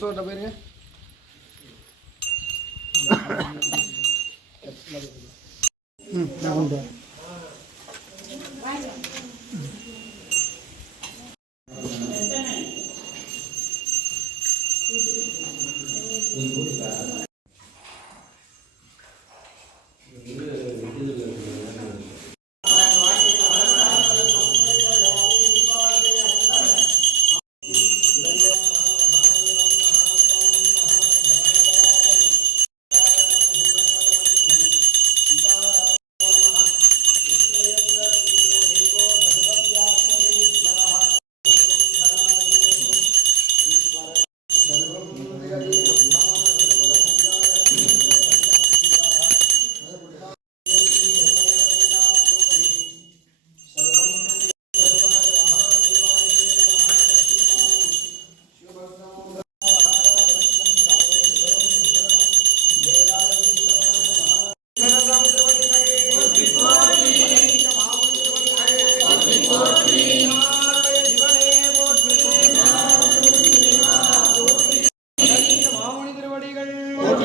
सौ नब्बे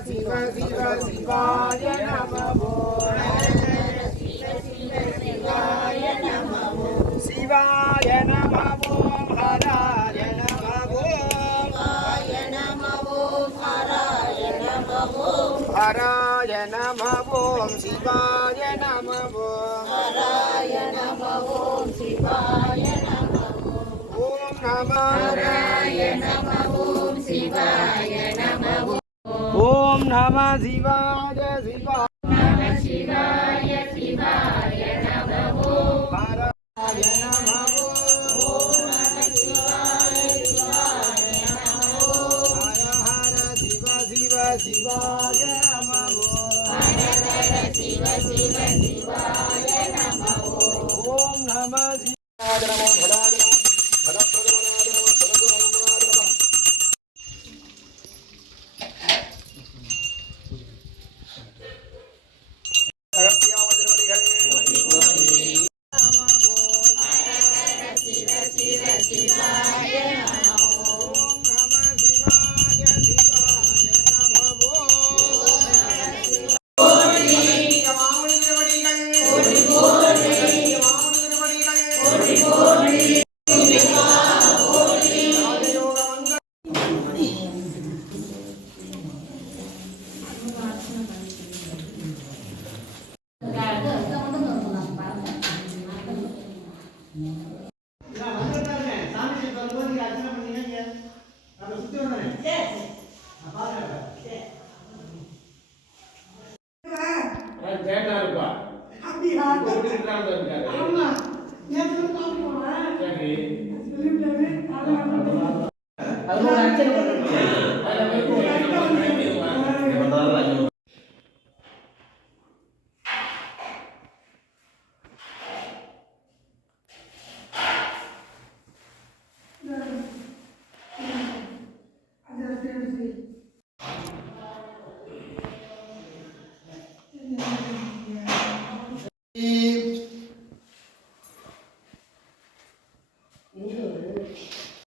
శివ శివ శివాయ నమో శివాయ నమో హరాయ నమో హరాయ నమో శివాయ నమో హరాయ నమో శివాయ నమో ఓం నమ శివాయ నమ জীবন அப்படியா? இருக்காரு ஆமா. போனேன். சரி சொல்லிவிட்டாரு. அதான் ஒரு